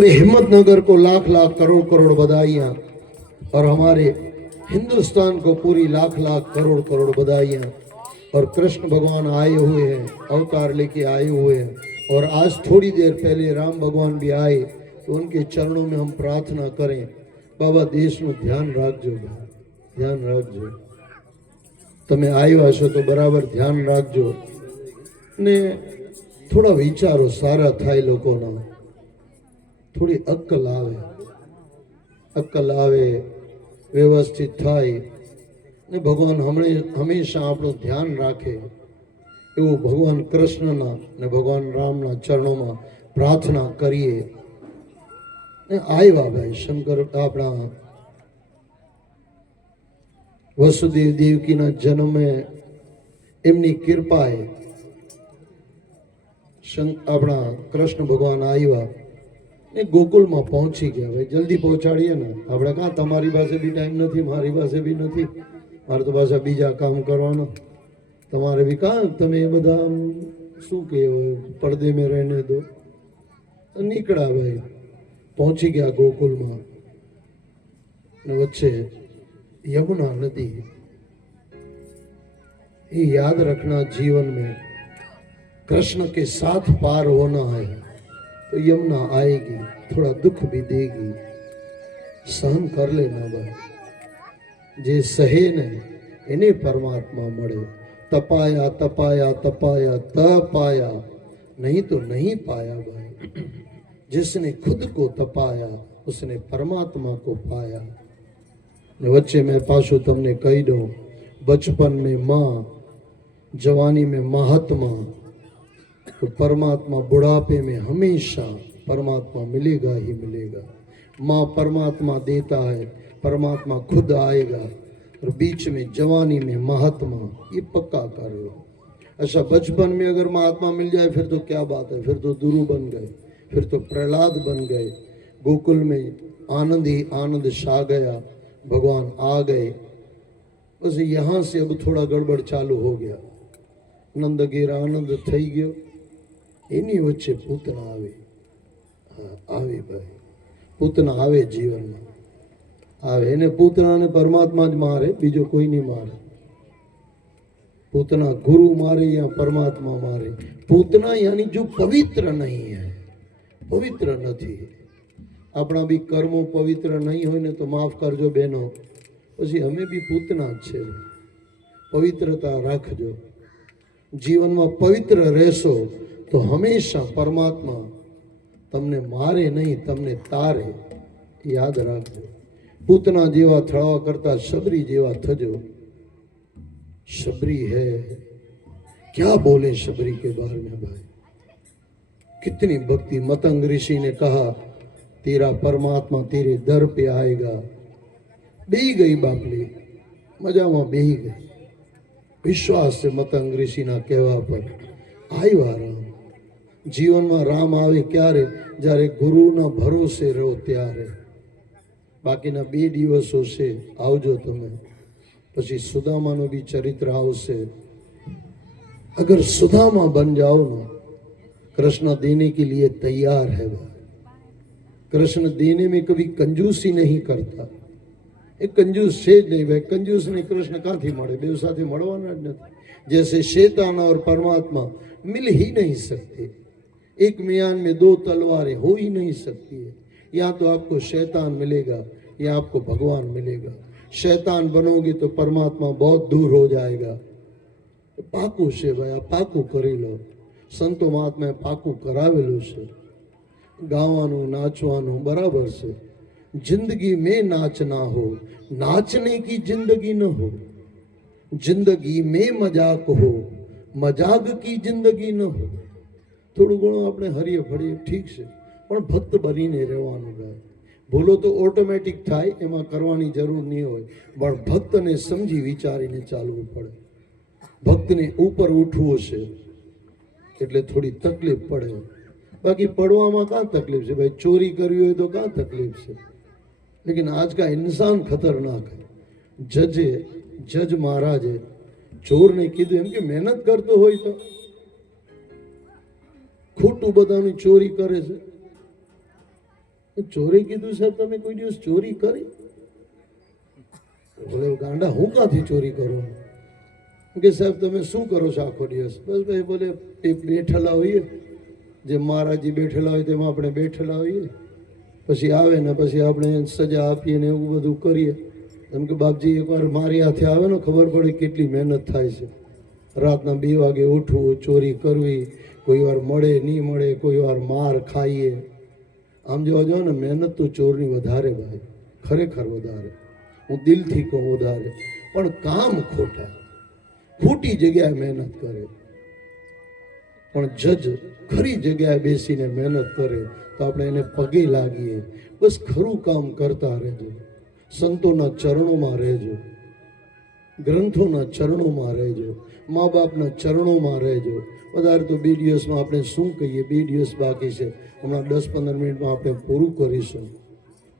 पूरे हिम्मतनगर को लाख लाख करोड़ करोड़ बधाइयाँ और हमारे हिंदुस्तान को पूरी लाख लाख करोड़ करोड़ बधाइयाँ। और कृष्ण भगवान आए हुए हैं, अवतार लेके आए हुए हैं। और आज थोड़ी देर पहले राम भगवान भी आए, तो उनके चरणों में हम प्रार्थना करें, बाबा देशનું ધ્યાન રાખજો, ધ્યાન રાખજો। તમે આવ્યા છો તો બરાબર ધ્યાન રાખજો ને થોડા વિચારો સારા થાય લોકોના, થોડી અક્કલ આવે, વ્યવસ્થિત થાય ને ભગવાન હંમેશા આપણું ધ્યાન રાખે એવું ભગવાન કૃષ્ણના ને ભગવાન રામના ચરણોમાં પ્રાર્થના કરીએ। ને આવ્યા ભાઈ શંકર આપણા વસુદેવ દેવકીના જન્મે એમની કૃપાએ આપણા કૃષ્ણ ભગવાન આવ્યા ને ગોકુલમાં પહોંચી ગયા। ભાઈ જલ્દી પહોંચાડીએ ને, આપણે કાં તમારી પાસે બી ટાઈમ નથી, મારી પાસે બી નથી, મારે તો પાછા બીજા કામ કરવાના, તમારે બી કાં તમે એ બધા શું કહેવાય પડદે મેં રહેને દો। નીકળ્યા ભાઈ, પહોંચી ગયા ગોકુલમાં ને વચ્ચે यमुना नदी। ये याद रखना, जीवन में कृष्ण के साथ पार होना है तो यमुना आएगी, थोड़ा दुख भी देगी, सहन कर लेना भाई। जे सहे ने इन्हें परमात्मा मळे। तपाया तपाया तपाया तपाया, नहीं तो नहीं पाया भाई। जिसने खुद को तपाया उसने परमात्मा को पाया। वच्चे मैं पाछो तमने कही दूं, बचपन में माँ, जवानी में महात्मा, तो परमात्मा बुढ़ापे में हमेशा परमात्मा मिलेगा ही मिलेगा। माँ परमात्मा देता है, परमात्मा खुद आएगा, और बीच में जवानी में महात्मा, ये पक्का कर लो। अच्छा बचपन में अगर महात्मा मिल जाए फिर तो क्या बात है, फिर तो दुरु बन गए, फिर तो प्रहलाद बन गए। गोकुल में आनंद ही आनंद छा गया, भगवान आ गए। बस यहाँ से अब थोड़ा गड़बड़ चालू हो गया। नंदगीर आनंद थई गयो, एनी वच्चे पूतना आवे। हाँ आवे भाई, पूतना आवे जीवन में आवे ने पूतना ने परमात्मा ज मारे, बीजो कोई नहीं मारे। पूतना गुरु मारे या परमात्मा मारे। पूतना यानी जो पवित्र नहीं है, पवित्र नहीं। अपना भी कर्मों पवित्र नहीं हो ने तो माफ करजो बहनों, पछी हमें भी पूतना छे। पवित्रता राखजो, जीवन में पवित्र रहशो तो हमेशा परमात्मा तमने मारे नहीं, तमने तारे। याद राखजो। पूतना जेवा थड़ावा करता शबरी जेवा थजो। शबरी है, क्या बोले शबरी के बारे में भाई, कितनी भक्ति। मतंग ऋषि ने कहा तेरा परमात्मा तेरे दर पे आएगा। बेही गई बापली, मजा में बेही गई। विश्वास से मतंग ऋषि ना कहवा पर आया राम। जीवन में राम आवे क्यारे, जारे गुरु ना भरोसे रहो त्यारे। बाकी ना 2 दिवसों से आवजो तमे, पछी सुदामानो भी चरित्र आवशे। अगर सुदामा बन जाओ ना, कृष्ण देने के लिए तैयार है। कृष्ण देने में कभी कंजूसी नहीं करता। एक कंजूस से नहीं भाई, कंजूस ने कृष्ण काथी मळे, बेव साथे मळवाना ज नथी। जैसे शैतान और परमात्मा मिल ही नहीं सकते, एक मियान में 2 तलवारें हो ही नहीं सकती है। या तो आपको शैतान मिलेगा या आपको भगवान मिलेगा। शैतान बनोगे तो परमात्मा बहुत दूर हो जाएगा। पाकू से भाई, पाकू करी लो। संतो महात्मा पाकू करावेलू से। गावानू नाचवानू बराबर से। जिंदगी में नाच ना हो, नाचने की जिंदगी न हो। जिंदगी में मजाक हो, मजाक की जिंदगी न हो। थोड़ू घणो आपणे हरिये फरिये ठीक है, पण भक्त बनीने रहेवानुं भाई। भूलो तो ऑटोमेटिक थाय, एमां करवानी जरूर नहीं होय, पण भक्तने समझी विचारीने चालवुं पड़े। भक्तने ऊपर उठवुं छे एटले थोड़ी तकलीफ पड़े। बाकी पढ़वामां क्या तकलीफ है भाई, चोरी करवी हो तो क्या तकलीफ है। लेकिन आज का इंसान खतरनाक है। जज महाराजे चोर ने कीधुं एम के मेहनत करतो होय तो खोटू बधानी चोरी करे छे। ચોરી કીધું સાહેબ, તમે કોઈ દિવસ ચોરી કરી? બોલે ગાંડા હું ક્યાંથી ચોરી કરું? કે સાહેબ તમે શું કરો છો આખો દિવસ? બસ ભાઈ બોલે એ બેઠેલા હોઈએ, જે મહારાજજી બેઠેલા હોય તેમાં આપણે બેઠેલા હોઈએ, પછી આવે ને પછી આપણે સજા આપીએ ને એવું બધું કરીએ. એમ કે બાપજી એકવાર મારી હાથે આવે ને ખબર પડે કેટલી મહેનત થાય છે. રાતના 2 વાગે ઉઠવું, ચોરી કરવી, કોઈ વાર મળે નહીં મળે, કોઈ વાર માર ખાઈએ. આમ જોવા જાઓ ને મહેનત તો ચોરની વધારે ભાઈ, ખરેખર વધારે. હું દિલથી કહું વધારે. પણ કામ ખોટા, ખોટી જગ્યાએ મહેનત કરે. પણ જજ ખરી જગ્યાએ બેસીને મહેનત કરે તો આપણે એને પગે લાગીએ. બસ ખરું કામ કરતા રહેજો, સંતોના ચરણોમાં રહેજો, ગ્રંથોના ચરણોમાં રહેજો, મા બાપના ચરણોમાં રહેજો. વધારે તો 2 દિવસમાં આપણે શું કહીએ, 2 દિવસ બાકી છે, હમણાં 10-15 મિનિટમાં આપણે પૂરું કરીશું,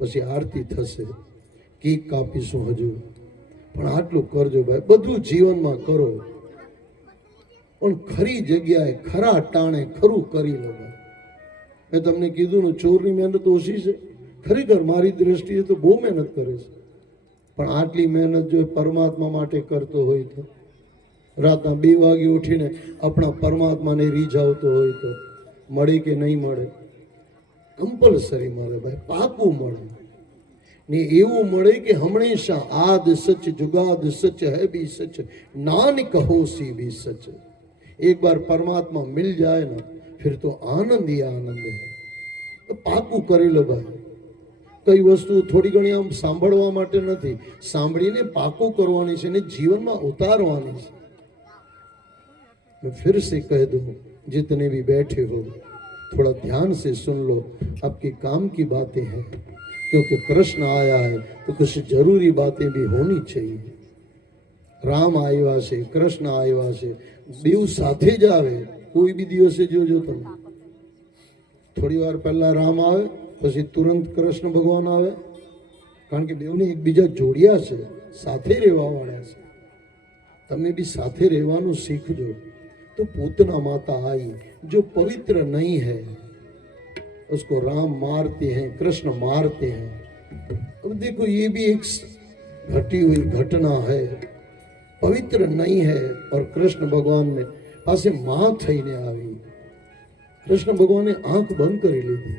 પછી આરતી થશે, કેક કાપીશું હજુ. પણ આટલું કરજો ભાઈ, બધું જીવનમાં કરો પણ ખરી જગ્યાએ ખરા ટાણે ખરું કરી લો ભાઈ. મેં તમને કીધું ને ચોરની મહેનત ઓછી છે, ખરેખર મારી દ્રષ્ટિએ તો બહુ મહેનત કરે છે. પણ આટલી મહેનત જો પરમાત્મા માટે કરતો હોય તો, રાતના 2 વાગે ઉઠીને આપણા પરમાત્માને રીઝાવતો હોય તો મળે કે નહીં મળે? કમ્પલસરી મળે ભાઈ, પાકું મળે. ને એવું મળે કે હંમેશા આદ સચ જુગાદ સચ હૈ ભી સચ, નાનક હોસી ભી સચ. एक बार परमात्मा मिल जाए ना फिर तो आनंद ही आनंद है. तो पाकू करे लो भाई. कई वस्तु थोड़ी घणी आम सांभळवा माटे नहीं, सांभळीने पाकू करवानी छे ने जीवन में उतारवानी छे. मैं फिर से कह दूं, जितने भी बैठे हो थोड़ा ध्यान से सुन लो, आपके काम की बातें हैं. क्योंकि कृष्ण आया है तो कुछ जरूरी बातें भी होनी चाहिए. राम आया છે, કૃષ્ણ આવ્યા છે, બેવ સાથે જ આવે. કોઈ બી દિવસે જોજો તમે, થોડી વાર પહેલા રામ આવે પછી તુરંત કૃષ્ણ ભગવાન આવે. કારણ કે બેવને એકબીજા જોડ્યા છે, સાથે રહેવા વાળા છે. તમે બી સાથે રહેવાનું શીખજો. तो पूतना माता आई, जो पवित्र नहीं है उसको राम मारते हैं, कृष्ण मारते हैं. अब देखो ये भी एक घटी हुई घटना है. पवित्र नहीं है और कृष्ण भगवान ने पासे मां थईने आवी. कृष्ण भगवाने आंख बंद करी लीधी.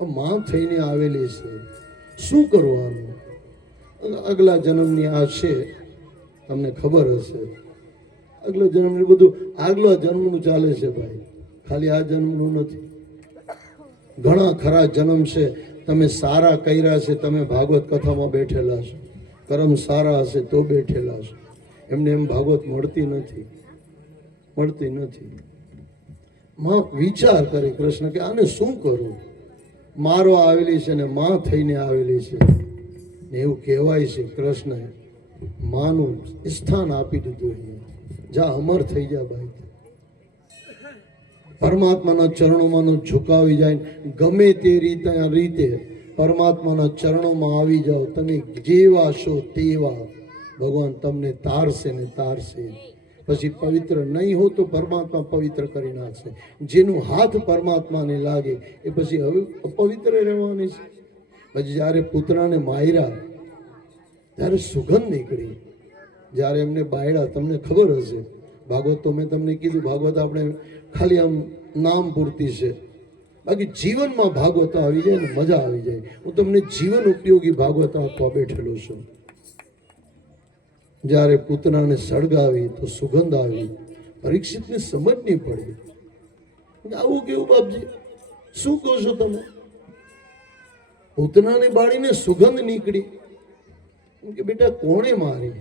अब मां थईने आवेली છે, શું કરવાનું? અગલા જન્મની આ છે, તમને ખબર હશે. આગલા જન્મનું બધું આગલા જન્મનું ચાલે છે ભાઈ, ખાલી આ જન્મનું નથી. ઘણા ખરા જન્મ છે. તમે સારા કર્યા છે, તમે ભાગવત કથામાં બેઠેલા છો. કર્મ સારા હશે તો બેઠેલા છો. એમને એમ ભાગવત મળતી નથી, મળતી નથી. માં વિચાર કરે કૃષ્ણ કે આને શું કરું? મારવા આવેલી છે ને માં થઈને આવેલી છે. ને એવું કહેવાય છે કૃષ્ણએ માનું સ્થાન આપી દીધું. જા અમર થઈ જા ભાઈ. પરમાત્માના ચરણોમાં ઝુકાવી જાય, ગમે તે રીતે પરમાત્માના ચરણોમાં આવી જાઓ. તમે જેવા છો તેવા ભગવાન તમને તારશે ને તારશે. પછી પવિત્ર નહીં હો તો પરમાત્મા પવિત્ર કરી નાખશે. જેનું હાથ પરમાત્માને લાગે એ પછી હવે અપવિત્ર રહેવાની છે. પછી જ્યારે પુત્રાને માર્યા ત્યારે સુગંધ નીકળી. જ્યારે એમને બાયડા, તમને ખબર હશે, ભાગવત તો મેં તમને કીધું, ભાગવત આપણે ખાલી આમ નામ પૂરતી છે, બાકી જીવનમાં ભાગવત આવી જાય ને મજા આવી જાય. હું તમને જીવન ઉપયોગી ભાગવત આપવા બેઠેલો છું. જ્યારે પૂતનાને સળગાવી તો સુગંધ આવી. પરીક્ષિતને સમજ નહીં પડી. આવું કેવું બાપજી, શું કહો છો તમે? પૂતનાને બાળીને સુગંધ નીકળી. કે બેટા કોણે મારી?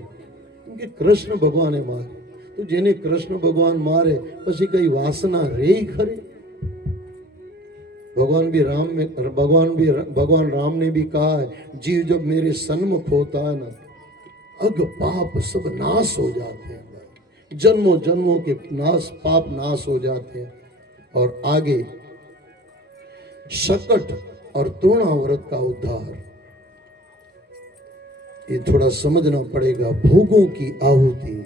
કે કૃષ્ણ ભગવાને મારી. તો જેને કૃષ્ણ ભગવાન મારે પછી કઈ વાસના રે ખરી? भगवान राम ने भी कहा है, जीव जब मेरे सन्मुख होता है ना, अग पाप सब नाश हो जाते हैं. जन्मों जन्मों के नाश, पाप नाश हो जाते हैं. और आगे शकट और तृणाव्रत का उद्धार. ये थोड़ा समझना पड़ेगा. भोगों की आहुति,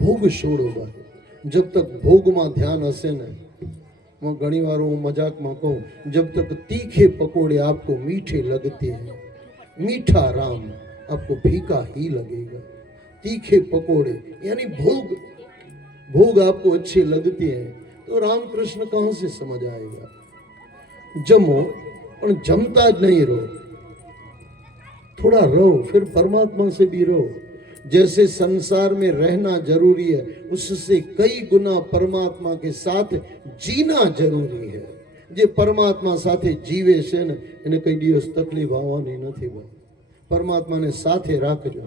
भोग छोड़ो भाई. जब तक भोग में ध्यान हसे न मैं घनी बार हूँ मजाक में कहूँ, जब तक तीखे पकोड़े आपको मीठे लगते हैं, मीठा राम आपको फीका ही लगेगा। तीखे पकोड़े यानी भोग, भोग आपको अच्छे लगते हैं तो राम कृष्ण कहाँ से समझ आएगा। जमो और जमता ज नहीं रहो, थोड़ा रहो, फिर परमात्मा से भी रहो। जैसे संसार में रहना जरूरी है, उससे कई गुना परमात्मा के साथ जीना जरूरी है। जे परमात्मा साथे जीवे छे ने એને કઈ દિવસ તકલીફ આવવાની નથી ભાઈ। પરમાત્માને સાથે રાખજો।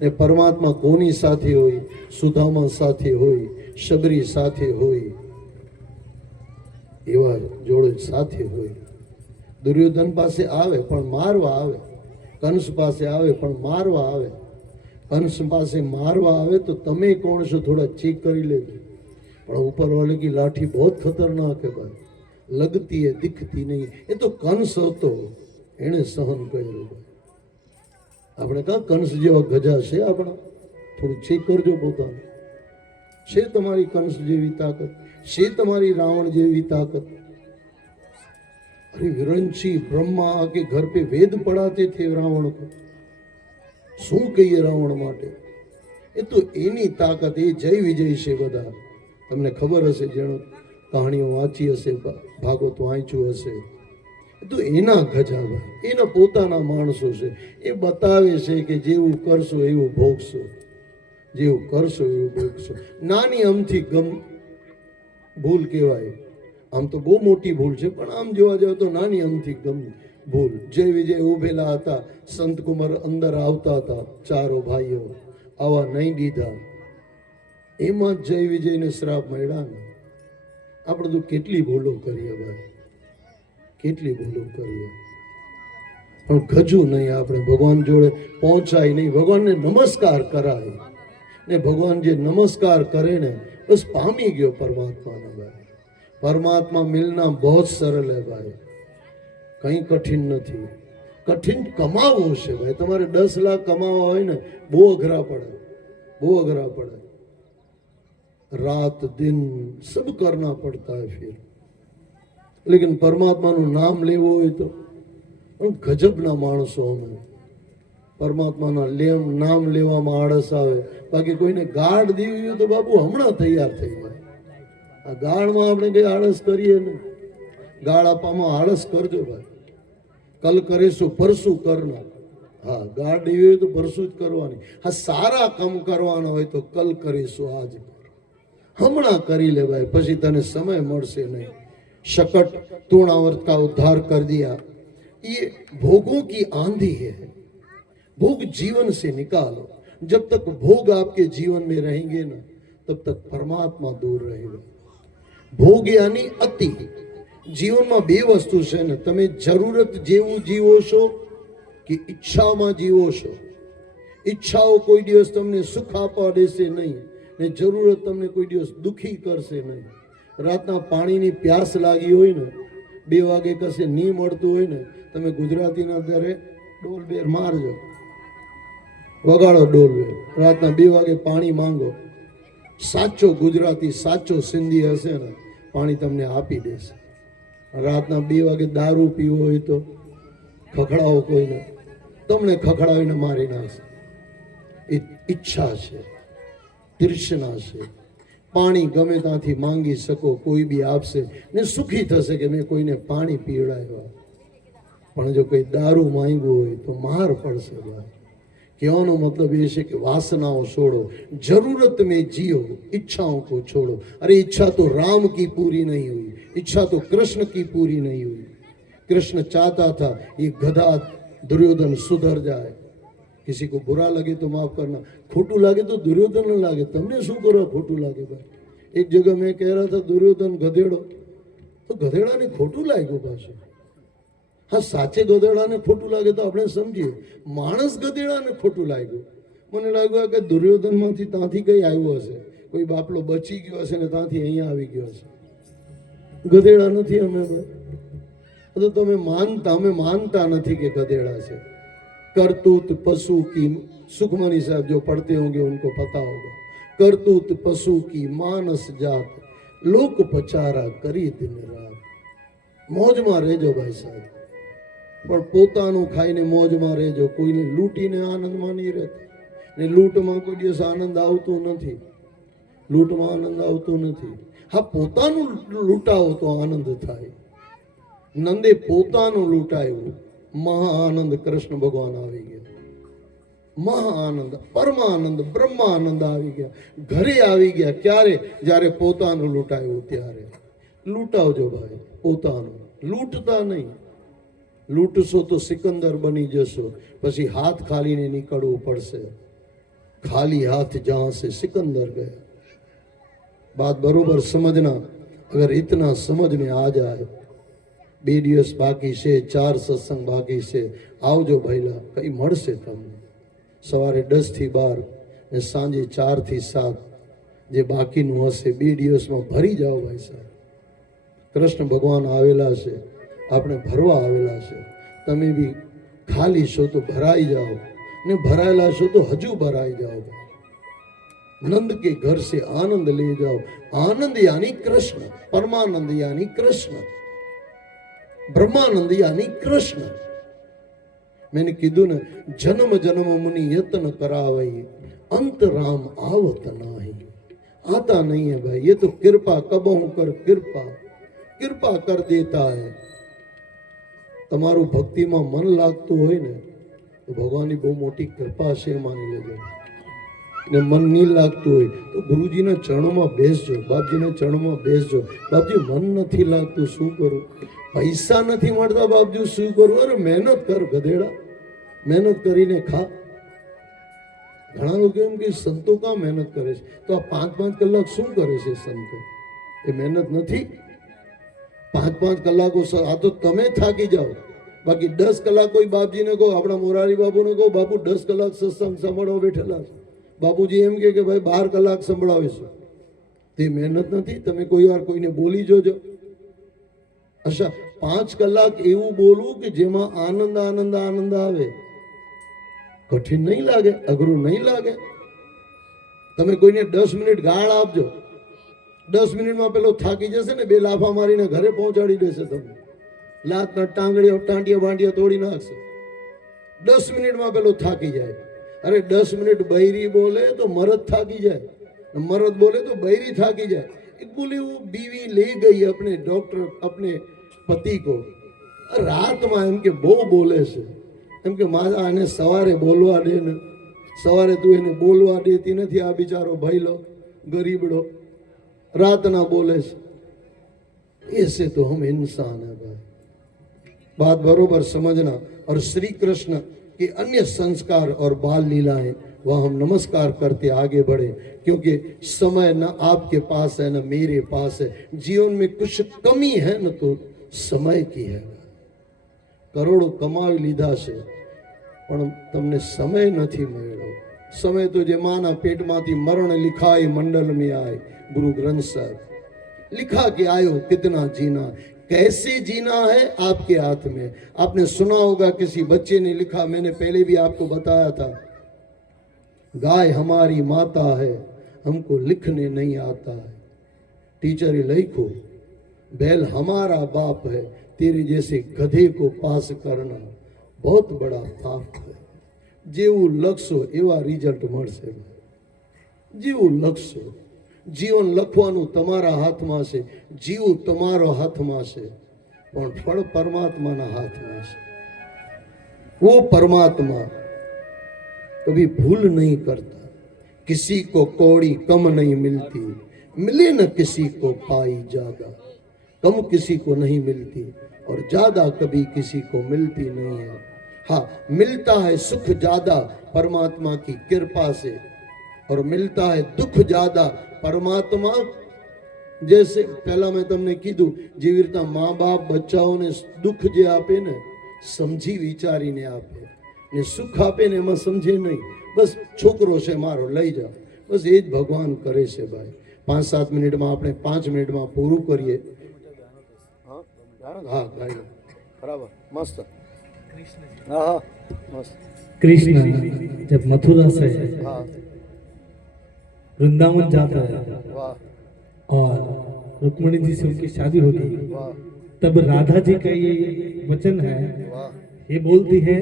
ને પરમાત્મા કોની સાથે હોય? સુદામા સાથે હોય, શબરી સાથે હોય, એવા જોડે સાથે હોય। દુર્યોધન પાસે આવે પણ મારવા આવે, કંસ પાસે આવે પણ મારવા આવે। कंस पासे मारवा आवे तो तमे कौन छो थोड़ा चेक करी लेजो। पर ऊपर वाले की लाठी बहुत खतरनाक है भाई, लगती है दिखती नहीं। ये तो कंस होतो, एने सहन कर्यो भाई। आपणे कहा कंस जेवा गजा छे आपणा, थोड़ું चेक करजो पोताने। छे तमारी कंस जेवी ताकत, छे तमारी रावण जेवी ताकत। अरे विरंची ब्रह्मा के घर पे वेद पढ़ाते थे रावण को, શું કહીએ રાવણ માટે? એ તો એની તાકાત, એ જય વિજય છે બધા। તમને ખબર હશે, જેનો કહાણીઓ વાંચી હશે, ભાગવત વાંચ્યું હશે, એ તો એના ગજા ભાઈ, એના પોતાના માણસો છે। એ બતાવે છે કે જેવું કરશો એવું ભોગશો, જેવું કરશો એવું ભોગશો। નાની અમથી ભૂલ કહેવાય, આમ તો બહુ મોટી ભૂલ છે, પણ આમ જોવા જાવ તો નાની અમથી ભૂલ। જય વિજય ઉભેલા હતા, સંત કુમાર અંદર આવતા હતા, ચારો ભાઈઓ આવા નહીં દીધા, એમાં જય વિજયને શ્રાપ મળ્યા ને। આપણે તો કેટલી ભૂલો કરીએ ભાઈ, કેટલી ભૂલો કરીએ, પણ ગજુ નહીં, આપણે ભગવાન જોડે પહોંચાય નહીં। ભગવાનને નમસ્કાર કરાય ને ભગવાન જે નમસ્કાર કરે ને બસ પામી ગયો પરમાત્માને ભાઈ। परमात्मा मिलना बहुत सरल है भाई, कहीं कठिन नहीं। कठिन कमावो छे भाई, तुम्हारे 10 लाख कमावा होय ने बહુ अघरा पड़े, बહુ अघरा पड़े। रात दिन सब करना पड़ता है फिर, लेकिन परमात्मा नु नाम लेवो होय तो गजब ना माणसो अमे। परमात्मा ना नाम लेवा में आळस आवे, बाकी कोईने गाड़ देवी हो तो बाबू हमणा तैयार थई जाय। आ गाड़ में आपणे कई आळस करीए ने, गाड़ आपवामां आळस करजो भाई। कल करेशो परसू करना, हाँ गाड़ देवी हो तो परसू ज करवानी। हाँ सारा काम करवाना होय तो कल करीशो आज कर, हमणा करी ले भाई, पछी तने समय मळशे नहीं। शकट तूणावर्त का उद्धार कर दिया। ये भोगों की आंधी है, भोग जीवन से निकालो। जब तक भोग आपके जीवन में रहेंगे ना, तब तक परमात्मा दूर रहेगा। भोग यानी अति। जीवन में बे वस्तु है ने, तमे जरूरत जेवू जीवो छो कि इच्छा में जीवो छो। इच्छाओ कोई दिवस तमने सुख आपवा देशे नहीं ने जरूरत तमने कोई दिवस दुखी करशे नहीं। रातना पाणीनी प्यास लागी होय ने, 2 वागे कसे नी मळतुं होय ने, तमे गुजरातीना घरे डोलबेर मारजो, वगाड़ो डोलबेर, रातना 2 वागे पाणी मांगो। साचो गुजराती साचो सिंधी हशे ने पाणी तमने आपी देशे। रातना 2 वागे दारू पीवो होय तो खखड़ाओ कोईने, तमने खखड़ावीने मारी नाखशे। इच्छा छे, तृष्णा छे। पाणी गमे त्यांथी मांगी सको, कोई भी आपसे ने सुखी थशे कि मैं कोईने पाणी पीवडाव्या। पण जो कोई दारू मांग्यो होय तो मार पड़शे भाई। कहने मतलब ये है कि वासनाओं छोड़ो, जरूरत में जियो, इच्छाओं को छोड़ो। अरे इच्छा तो राम की पूरी नहीं हुई, इच्छा तो कृष्ण की पूरी नहीं हुई। कृष्ण चाहता था ये गधा दुर्योधन सुधर जाए। किसी को बुरा लगे तो माफ करना, खोटू लागे तो दुर्योधन न लागे, तमने शू करो खोटू लागे भाई। एक जगह मैं कह रहा था दुर्योधन गधेड़ो, तो गधेड़ा ने खोटू लाग्यो पाछो। हाँ साचे गधेड़ा ने खोटू लागे तो आपणे समझीए, माणस गधेड़ा ने खोटू लाग्यो। मने लाग्यो कि दुर्योधन मांथी तांथी कई आव्यो हशे, कोई बापलो बची गयो हशे ने तांथी अहींया आवी गयो हशे। गधेड़ा नथी अमे भाई, तो तमे मानता, अमे मानता नथी कि गधेड़ा छे। करतूत पशु की, सुखमनी साहब जो पढ़ते होंगे उनको पता होगा। करतूत पशु की मानस जात, લોક પચારા કરી દિન રાત. મોજમાં રહેજો ભાઈ સાહેબ, પણ પોતાનું ખાઈને મોજમાં રહેજો. કોઈને લૂંટીને આનંદમાં નહીં રહેતા. ને લૂંટમાં કોઈ દિવસ આનંદ આવતો નથી. લૂંટમાં આનંદ આવતો નથી. હા, પોતાનું લૂંટાવો તો આનંદ થાય. નંદે પોતાનું લૂંટાયું, મહા આનંદ કૃષ્ણ ભગવાન આવી ગયા. મહા આનંદ, પરમાનંદ, બ્રહ્માનંદ આવી ગયા. ઘરે આવી ગયા ક્યારે? જ્યારે પોતાનું લૂંટાયું ત્યારે. લૂંટાવજો ભાઈ પોતાનું, લૂંટતા નહીં. લૂંટશો તો સિકંદર બની જશો, પછી હાથ ખાલીને નીકળવું પડશે. खाली हाथ जहां से सिकंदर गया. बात बरोबर समझना. अगर इतना समझ में आ जाए, 2 દિવસ બાકી છે, 4 સત્સંગ બાકી છે. આવજો ભઈલા, કઈ મળશે તમને. સવારે 10 થી 12 ને સાંજે 4 થી 7 જે બાકીનું હશે 2 દિવસમાં ભરી જાઓ ભાઈ સાહેબ. કૃષ્ણ ભગવાન આવેલા છે, આપણે ભરવા આવેલા છે. તમે બી ખાલી છો તો ભરાઈ જાઓ, ने भरायला शो तो हजू भराई जाओ. नंद के घर से आनंद ले जाओ. आनंद यानी कृष्ण, परमानंद यानी कृष्ण, ब्रह्मानंद यानी कृष्ण. मैंने कीधु ने जन्म जन्म मुनि यत्न करावई, अंत राम आवत नाही. आता नहीं है भाई, ये तो कृपा कबहू कर कृपा, कृपा कर देता है. તમારું ભક્તિમાં મન લાગતું હોય ને તો ભગવાનની બહુ મોટી કૃપા છે, માની લેજો. ને મન નહીં લાગતું હોય તો ગુરુજીના ચરણોમાં બેસજો, બાપજીના ચરણોમાં બેસજો. બાપજી મન નથી લાગતું, શું કરું? પૈસા નથી મળતા બાપજી, શું કરું? અરે મહેનત કર ગધેડા, મહેનત કરીને ખા. ઘણા લોકો એમ કે સંતો કાં મહેનત કરે છે? તો આ 5-5 કલાક શું કરે છે સંતો? એ મહેનત નથી? 5-5 કલાકો આ તો તમે થાકી જાઓ. બાકી 10 કલાક કોઈ બાપજીને કહો, આપણા મોરારી બાપુને કહો, બાપુ 10 કલાક સત્સંગ સંભળાવવા બેઠેલા છે. બાપુજી એમ કે ભાઈ 12 કલાક સંભળાવીશું. તે મહેનત નથી? તમે કોઈ વાર કોઈને બોલી જોજો. અચ્છા, 5 કલાક એવું બોલવું કે જેમાં આનંદ આનંદ આનંદ આવે. કઠિન નહીં લાગે? અઘરું નહીં લાગે? તમે કોઈને 10 મિનિટ ગાળ આપજો, 10 મિનિટમાં પેલો થાકી જશે ને, 2 લાફા મારીને ઘરે પહોંચાડી દેશે. તમને લાતના ટાંટિયા બાંટિયા તોડી નાખશે. 10 મિનિટમાં પેલો થાકી જાય. અરે 10 મિનિટ બૈરી બોલે તો મરદ થાકી જાય, મરદ બોલે તો બૈરી થાકી જાય. एक बोले वो बीवी ले गई अपने डॉक्टर अपने पति को, रात में एम के बो बोले से, एम के माता आने सवारे बोलवा दे ने, सवारे तू એને બોલવા દેતી નથી. આ બિચારો ભઈલો ગરીબડો रात ना बोले से. ऐसे तो हम इंसान है भाई. बात बरोबर समझना. और श्री कृष्ण के अन्य संस्कार और बाल लीलाएं वह हम नमस्कार करते आगे बढ़े, क्योंकि समय न आपके पास है न मेरे पास है. जीवन में कुछ कमी है न तो समय की है. करोड़ों कमावी लीधा છે પણ તમને સમય નથી મળ્યો. समय तो जे माना पेट माती मरण लिखाई मंडल में आए. गुरु ग्रंथ साहब लिखा के आयो कितना जीना, कैसे जीना है आपके हाथ में. आपने सुना होगा किसी बच्चे ने लिखा, मैंने पहले भी आपको बताया था, गाय हमारी माता है हमको लिखने नहीं आता है. टीचर लिखो, बैल हमारा बाप है तेरे जैसे गधे को पास करना बहुत बड़ा पाप है. जेवुं लखशो एवा रिजल्ट मळशे. जेवुं लखशो, जीवन लखवानुं तमारा हाथमां छे, जीव तमारो हाथमां छे, पण फळ परमात्माना हाथमां छे. वो परमात्मा कभी भूल नहीं करता. किसी को कौड़ी कम नहीं मिलती, मिले न किसी को पाई ज्यादा. कम किसी को नहीं मिलती और ज्यादा कभी किसी को मिलती नहीं है. हाँ, मिलता है सुख ज्यादा परमात्मा की कृपा से, और मिलता है दुख ज्यादा परमात्मा. जैसे पहला मैं तमने कीधुं, जेवी रीते माँ बाप बच्चाओने दुख जे आपे ने समझी विचारीने आपे, ने सुख आपे ने एमां समझे नहीं. बस छोकरो छे मारो लई जाओ, बस ए ज भगवान करे छे भाई. 5-7 मिनिटमां आपणे 5 मिनिटमां पूरुं करीए. हाँ गाई बराबर मस्त. हाँ हाँ मस्त. कृष्ण जब मथुरा से हाँ वृंदावन जाता है वाह, और रुक्मणी जी से उनकी शादी होगी, वाह तब राधा जी का ये वचन है, वाह ये बोलती है